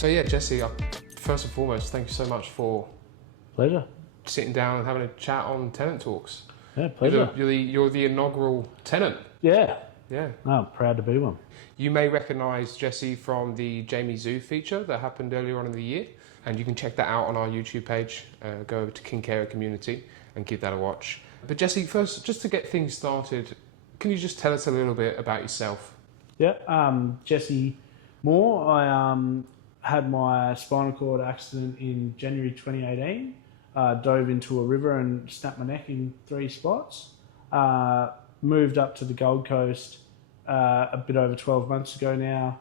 So yeah, Jesse, first and foremost, thank you so much for Pleasure. sitting down and having a chat on Tenant Talks. Yeah, pleasure. You're the inaugural tenant. Yeah. Yeah. No, proud to be one. You may recognise Jesse from the Jamie Zoo feature that happened earlier on in the year, and you can check that out on our YouTube page. Go over to KinKera Community and give that a watch. But Jesse, first, just to get things started, can you just tell us a little bit about yourself? Yeah, Jesse Moore. I had my spinal cord accident in January 2018. Dove into a river and snapped my neck in 3 spots. Moved up to the Gold Coast a bit over 12 months ago now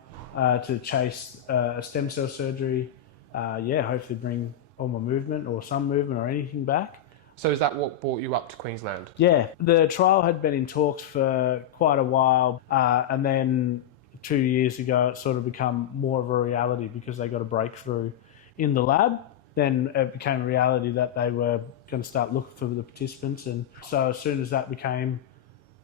to chase a stem cell surgery. Hopefully bring all my movement or some movement or anything back. So is that what brought you up to Queensland? Yeah, the trial had been in talks for quite a while, and then 2 years ago it sort of become more of a reality because they got a breakthrough in the lab. Then it became a reality that they were going to start looking for the participants, and so as soon as that became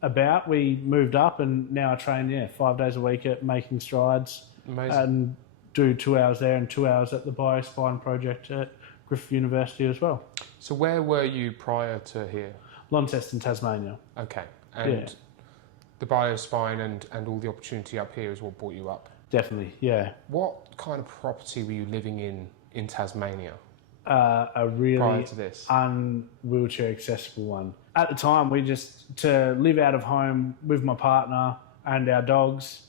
about, we moved up, and now I train 5 days a week at making strides. Amazing. And do 2 hours there and 2 hours at the Biospine project at Griffith University as well. So where were you prior to here? Launceston, Tasmania. Okay. And the Biospine and all the opportunity up here is what brought you up? Definitely, yeah. What kind of property were you living in Tasmania? A really prior to this? Un-wheelchair accessible one. At the time, to live out of home with my partner and our dogs,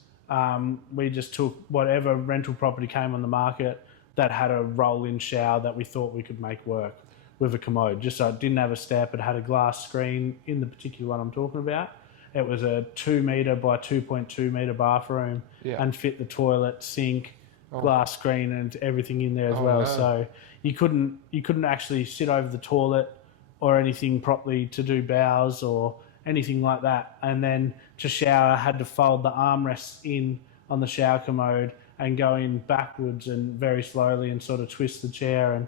we just took whatever rental property came on the market that had a roll-in shower that we thought we could make work with a commode. Just so it didn't have a step, it had a glass screen in the particular one I'm talking about. It was a 2 metre by 2.2 metre bathroom and fit the toilet, sink, glass screen and everything in there as well. No. So you couldn't actually sit over the toilet or anything properly to do bowels or anything like that. And then to shower, I had to fold the armrests in on the shower commode and go in backwards and very slowly and sort of twist the chair and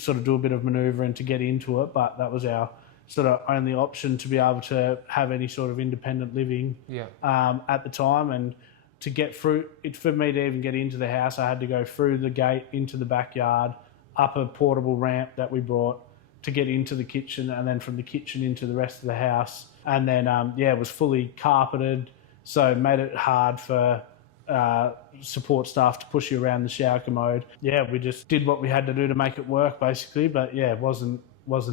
sort of do a bit of manoeuvring to get into it. But that was our sort of only option to be able to have any sort of independent living at the time. And to get through it, for me to even get into the house, I had to go through the gate into the backyard, up a portable ramp that we brought to get into the kitchen, and then from the kitchen into the rest of the house. And then, it was fully carpeted, so it made it hard for support staff to push you around the shower commode. Yeah, we just did what we had to do to make it work, basically. But yeah, it wasn't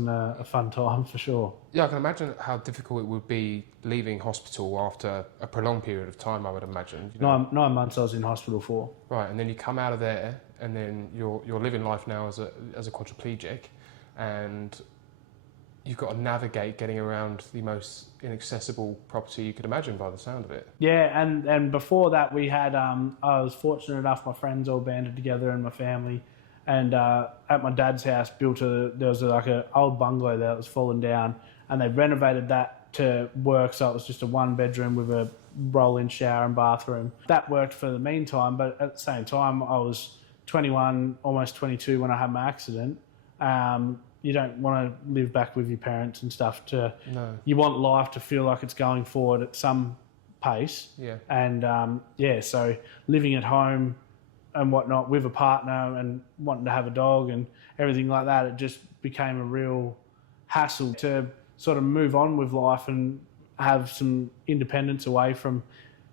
a fun time for sure. Yeah, I can imagine how difficult it would be leaving hospital after a prolonged period of time, I would imagine. You know? 9 months I was in hospital for. Right, and then you come out of there, and then you're living life now as a quadriplegic, and you've got to navigate getting around the most inaccessible property you could imagine by the sound of it. Yeah, and before that we had, I was fortunate enough, my friends all banded together and my family, and at my dad's house there was like an old bungalow that was fallen down, and they renovated that to work, so it was just a 1-bedroom with a roll-in shower and bathroom. That worked for the meantime, but at the same time I was 21, almost 22 when I had my accident. You don't want to live back with your parents and stuff. No. You want life to feel like it's going forward at some pace. Yeah. And so living at home and whatnot with a partner and wanting to have a dog and everything like that, it just became a real hassle to sort of move on with life and have some independence away from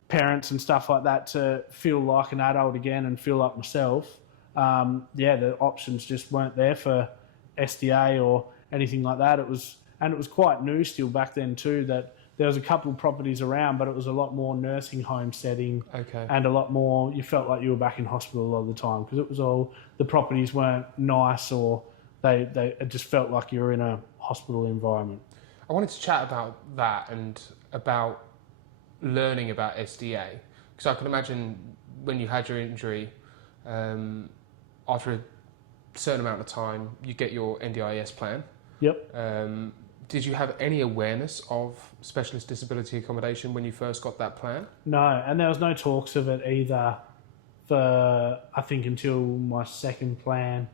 parents and stuff like that, to feel like an adult again and feel like myself. The options just weren't there for SDA or anything like that. It was quite new still back then too, that there was a couple of properties around, but it was a lot more nursing home setting. Okay. And a lot more, you felt like you were back in hospital a lot of the time, because it was all, the properties weren't nice, or it just felt like you were in a hospital environment. I wanted to chat about that and about learning about SDA, because I can imagine when you had your injury, after a certain amount of time, you get your NDIS plan. Yep. Did you have any awareness of Specialist Disability Accommodation when you first got that plan? No, and there was no talks of it either for, I think, until my second plan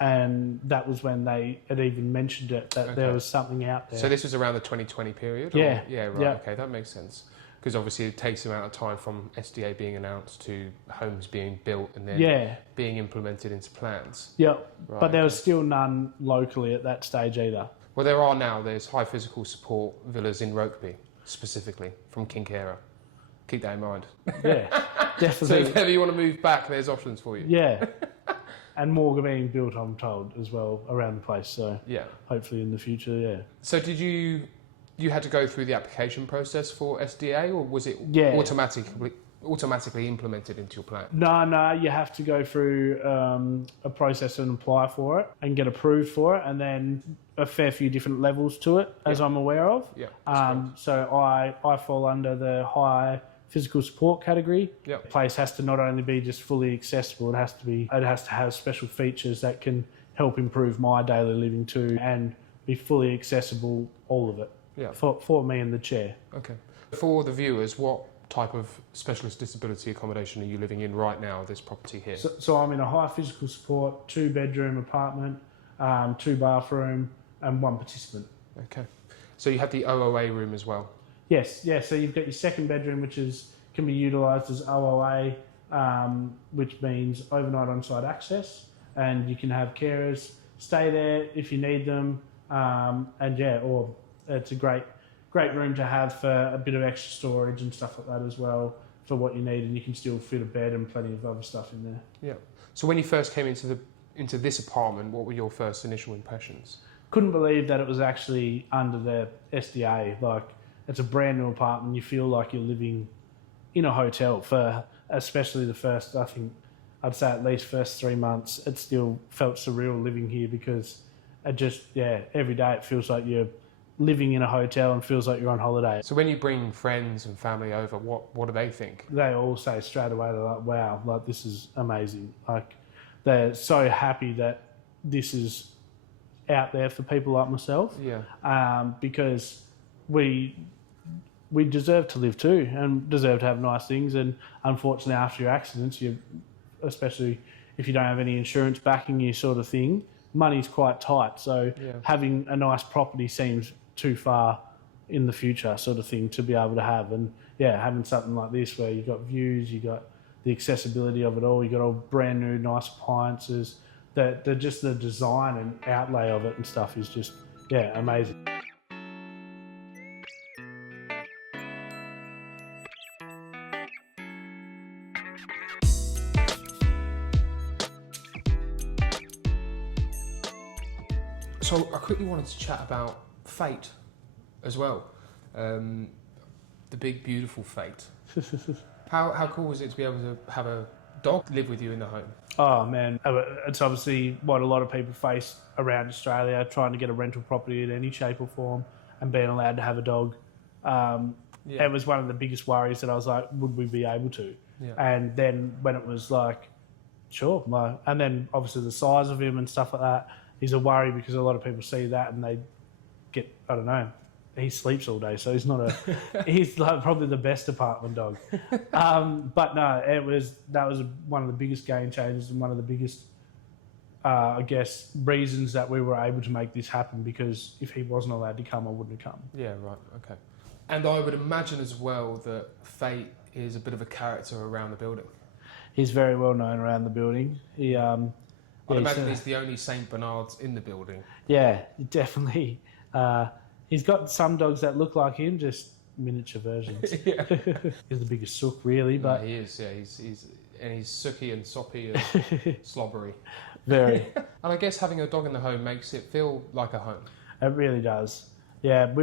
and that was when they had even mentioned it, that there was something out there. So this was around the 2020 period? Yeah. Yeah, right, okay, that makes sense. Because obviously it takes amount of time from SDA being announced to homes being built and then being implemented into plans. Yep. Right, But there was still none locally at that stage either. Well, there are now. There's high physical support villas in Rokeby, specifically, from KinKera. Keep that in mind. Yeah, definitely. So if ever you want to move back, there's options for you. Yeah. And more are being built, I'm told, as well, around the place. So hopefully in the future, yeah. So did you had to go through the application process for SDA, or was it automatically implemented into your plan? No, you have to go through a process and apply for it and get approved for it, and then a fair few different levels to it, as I'm aware of. Yeah. So I fall under the high physical support category. Yep. The place has to not only be just fully accessible, it has to have special features that can help improve my daily living too, and be fully accessible, all of it. Yeah. For me in the chair. Okay. For the viewers, what type of specialist disability accommodation are you living in right now, this property here? So I'm in a high physical support, 2-bedroom apartment, 2 bathroom and 1 participant. Okay. So you have the OOA room as well? Yes, yeah. So you've got your 2nd bedroom, which can be utilised as OOA, which means overnight on-site access, and you can have carers stay there if you need them, or it's a great room to have for a bit of extra storage and stuff like that as well, for what you need, and you can still fit a bed and plenty of other stuff in there. Yeah. So when you first came into this apartment, what were your first initial impressions? Couldn't believe that it was actually under the SDA. Like, it's a brand new apartment. You feel like you're living in a hotel for especially the first, I think, I'd say at least first 3 months. It still felt surreal living here, because it just, every day it feels like you're living in a hotel and feels like you're on holiday. So when you bring friends and family over, what do they think? They all say straight away, they're like, wow, like, this is amazing. Like, they're so happy that this is out there for people like myself. Yeah. Because we deserve to live too, and deserve to have nice things. And unfortunately, after your accidents, especially if you don't have any insurance backing you, sort of thing, money's quite tight. So having a nice property seems too far in the future, sort of thing, to be able to have. And having something like this where you've got views, you've got the accessibility of it all, you've got all brand new nice appliances, just the design and outlay of it and stuff is just amazing. So I quickly wanted to chat about fate as well. The big, beautiful fate. How cool was it to be able to have a dog live with you in the home? Oh man, it's obviously what a lot of people face around Australia, trying to get a rental property in any shape or form and being allowed to have a dog. It was one of the biggest worries that I was like, would we be able to? Yeah. And then when it was like, sure. And then obviously the size of him and stuff like that is a worry, because a lot of people see that and they get, I don't know, he sleeps all day, so he's not he's like probably the best apartment dog. But no, that was one of the biggest game changers and one of the biggest, I guess, reasons that we were able to make this happen, because if he wasn't allowed to come, I wouldn't have come. Yeah, right, okay. And I would imagine as well that Fate is a bit of a character around the building. He's very well known around the building. I'd imagine he's the only St. Bernards in the building. Yeah, definitely. He's got some dogs that look like him, just miniature versions. He's the biggest sook, really. But no, he is, he's sooky and soppy and slobbery. Very. And I guess having a dog in the home makes it feel like a home. It really does. Yeah,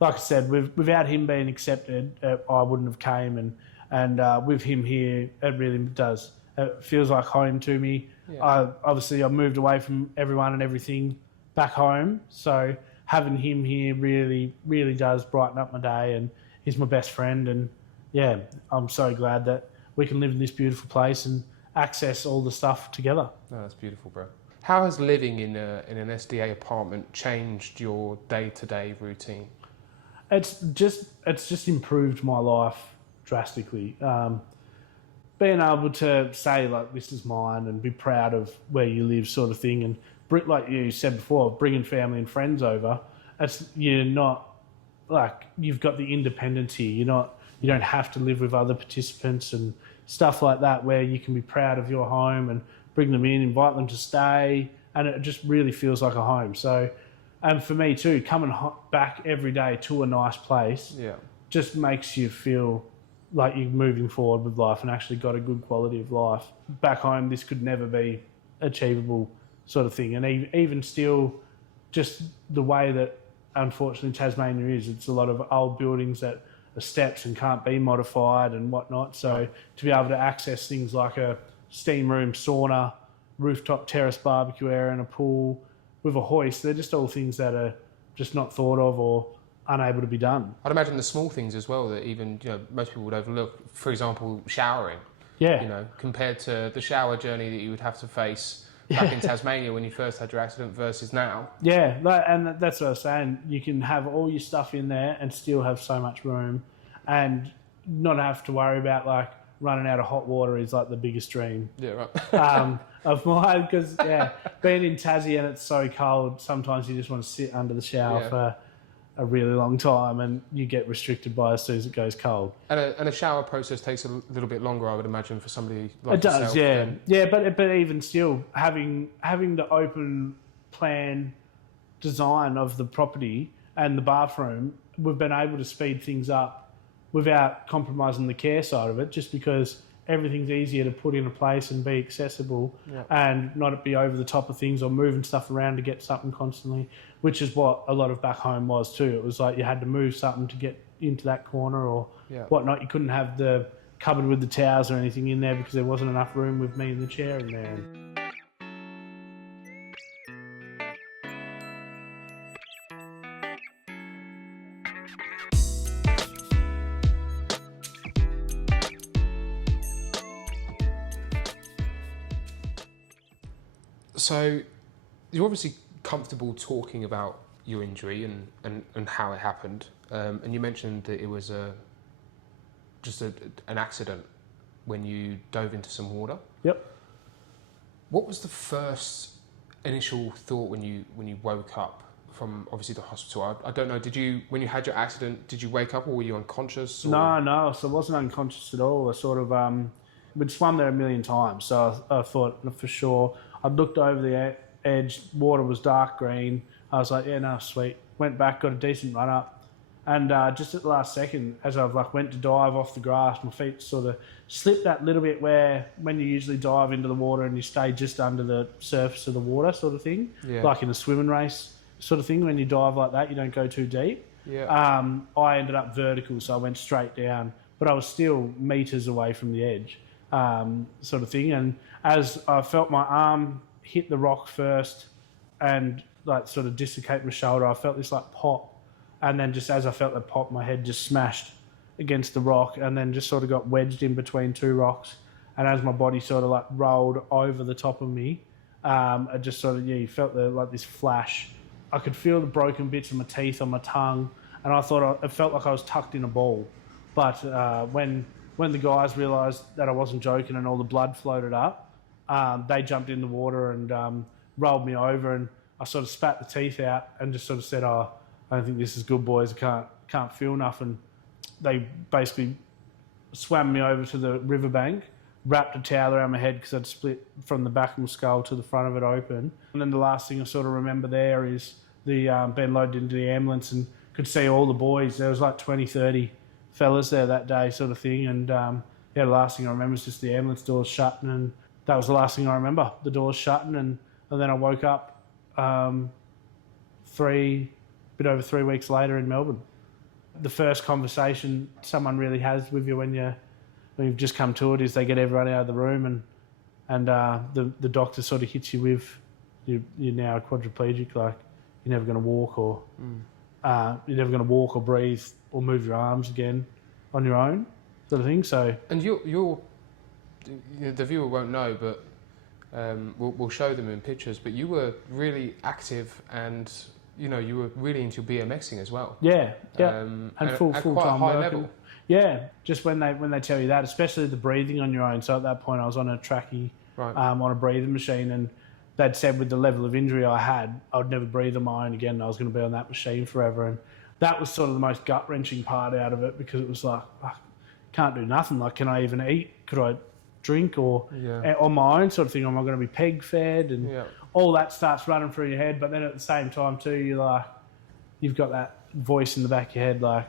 like I said, without him being accepted, I wouldn't have came, and with him here, it really does. It feels like home to me. Yeah. I moved away from everyone and everything back home, so having him here really, really does brighten up my day, and he's my best friend. And I'm so glad that we can live in this beautiful place and access all the stuff together. Oh, that's beautiful, bro. How has living in an SDA apartment changed your day-to-day routine? It's just improved my life drastically. Being able to say, like, this is mine, and be proud of where you live, sort of thing, and like you said before, bringing family and friends over, you're not, like, you've got the independence here. You're you don't have to live with other participants and stuff like that, where you can be proud of your home and bring them in, invite them to stay, and it just really feels like a home. So, and for me too, coming back every day to a nice place just makes you feel like you're moving forward with life and actually got a good quality of life. Back home, this could never be achievable sort of thing. And even still, just the way that unfortunately Tasmania is, it's a lot of old buildings that are steps and can't be modified and whatnot. So to be able to access things like a steam room, sauna, rooftop terrace barbecue area and a pool with a hoist, they're just all things that are just not thought of or unable to be done. I'd imagine the small things as well that even most people would overlook. For example, showering. Yeah. Compared to the shower journey that you would have to face back in Tasmania when you first had your accident versus now. Yeah, and that's what I was saying. You can have all your stuff in there and still have so much room, and not have to worry about like running out of hot water is like the biggest dream. Yeah, right. Of mine, because being in Tassie and it's so cold, sometimes you just want to sit under the shower for a really long time, and you get restricted by as soon as it goes cold. And a shower process takes a little bit longer, I would imagine, for somebody like it does, yourself. Yeah, but even still, having the open plan design of the property and the bathroom, we've been able to speed things up without compromising the care side of it, just because everything's easier to put in a place and be accessible and not be over the top of things or moving stuff around to get something constantly, which is what a lot of back home was too. It was like you had to move something to get into that corner or whatnot. You couldn't have the cupboard with the towels or anything in there because there wasn't enough room with me in the chair in there. So you're obviously comfortable talking about your injury and how it happened, and you mentioned that it was just an accident when you dove into some water. Yep. What was the first initial thought when you woke up from obviously the hospital? I don't know. When you had your accident, did you wake up or were you unconscious? Or? No. So I wasn't unconscious at all. I sort of we'd swum there a million times, so I thought for sure. I looked over the edge, water was dark green. I was like, yeah, no, sweet. Went back, got a decent run up. And just at the last second, as I went to dive off the grass, my feet sort of slipped that little bit where when you usually dive into the water and you stay just under the surface of the water sort of thing, like in a swimming race sort of thing. When you dive like that, you don't go too deep. Yeah. I ended up vertical, so I went straight down, but I was still meters away from the edge. Sort of thing, and as I felt my arm hit the rock first and like sort of dislocate my shoulder, I felt this like pop, and then just as I felt that pop, my head just smashed against the rock and then just sort of got wedged in between two rocks, and as my body sort of like rolled over the top of me, it just sort of you felt like this flash. I could feel the broken bits of my teeth on my tongue, and I thought it felt like I was tucked in a ball, but when the guys realised that I wasn't joking and all the blood floated up, they jumped in the water and rolled me over, and I sort of spat the teeth out and just sort of said, I don't think this is good, boys. I can't feel nothing. They basically swam me over to the riverbank, wrapped a towel around my head because I'd split from the back of my skull to the front of it open. And then the last thing I sort of remember there is being loaded into the ambulance and could see all the boys. There was like 20, 30 fellas there that day sort of thing, and the last thing I remember is just the ambulance doors shutting, and that was the last thing I remember, the doors shutting, and then I woke up a bit over 3 weeks later in Melbourne. The first conversation someone really has with you when you've just come to it is they get everyone out of the room, and the doctor sort of hits you with you're now a quadriplegic, like you're never going to walk or you're never going to walk or breathe or move your arms again on your own, sort of thing. So, and the viewer won't know, but we'll show them in pictures. But you were really active, and you were really into BMXing as well. Yeah, and full time high working. level. Yeah, just when they tell you that, especially the breathing on your own. So at that point, I was on a trachea, on a breathing machine, and they'd said with the level of injury I had, I would never breathe on my own again. I was going to be on that machine forever, and that was sort of the most gut-wrenching part out of it, because it was like, can't do nothing. Like, can I even eat? Could I drink or Yeah. on my own sort of thing? Am I going to be peg fed? And Yeah. all that starts running through your head. But then at the same time too, you've got that voice in the back of your head, like,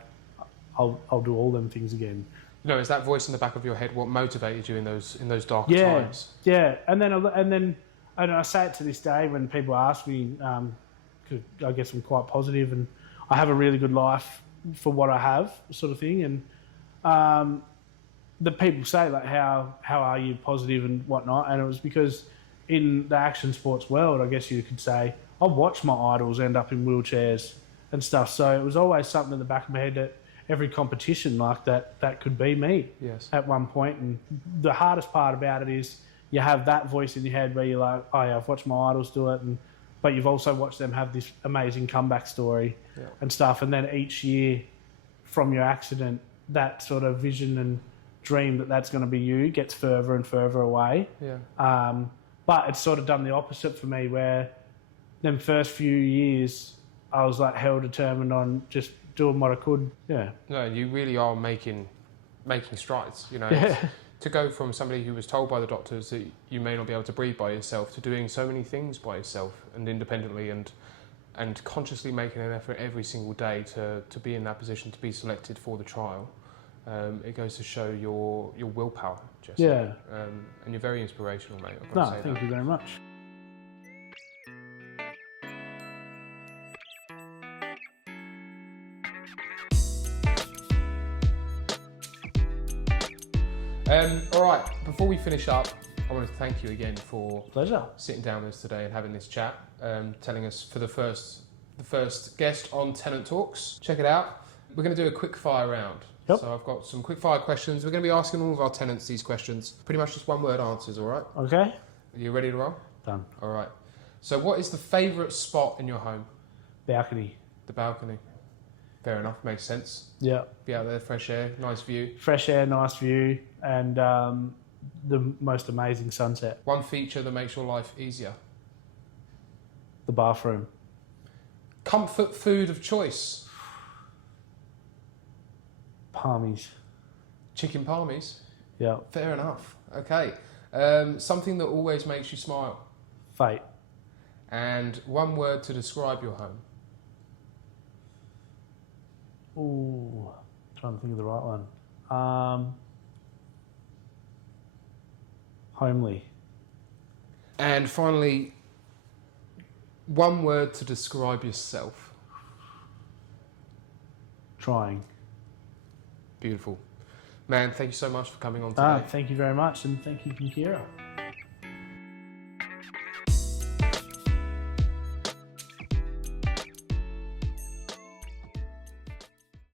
I'll do all them things again. No, is that voice in the back of your head what motivated you in those dark Yeah, times? yeah. And then I say it to this day when people ask me, because I guess I'm quite positive and I have a really good life for what I have, sort of thing. And the people say, like, how are you positive and whatnot? And it was because in the action sports world, I guess you could say, I've watched my idols end up in wheelchairs and stuff. So it was always something in the back of my head that every competition like that could be me at one point. And the hardest part about it is you have that voice in your head where you're like, oh yeah, I've watched my idols do it, but you've also watched them have this amazing comeback story and stuff. And then each year from your accident, that sort of vision and dream that's going to be you gets further and further away. But it's sort of done the opposite for me, where them first few years I was like hell determined on just doing what I could. Yeah. No, you really are making strides. You know, to go from somebody who was told by the doctors that you may not be able to breathe by yourself to doing so many things by yourself and independently and consciously making an effort every single day to be in that position, to be selected for the trial. It goes to show your willpower, Jesse. Yeah. And you're very inspirational, mate. I've got to say Thank you very much. All right, before we finish up, I want to thank you again for Pleasure. sitting down with us today and having this chat, telling us for the first guest on Tenant Talks. Check it out. We're going to do a quick fire round. Yep. So I've got some quick fire questions. We're going to be asking all of our tenants these questions. Pretty much just one word answers, all right? Okay. Are you ready to roll? Done. All right. So what is the favourite spot in your home? Balcony. The balcony. Fair enough, makes sense. Yeah. Be out there, fresh air, nice view. Fresh air, nice view, and the most amazing sunset. One feature that makes your life easier. The bathroom. Comfort food of choice. Palmies. Chicken palmies. Yeah. Fair enough. Okay. Something that always makes you smile. Fate. And one word to describe your home. Ooh, trying to think of the right one. Homely. And finally, one word to describe yourself. Trying. Beautiful. Man, thank you so much for coming on today. Thank you very much, and thank you, KinKera.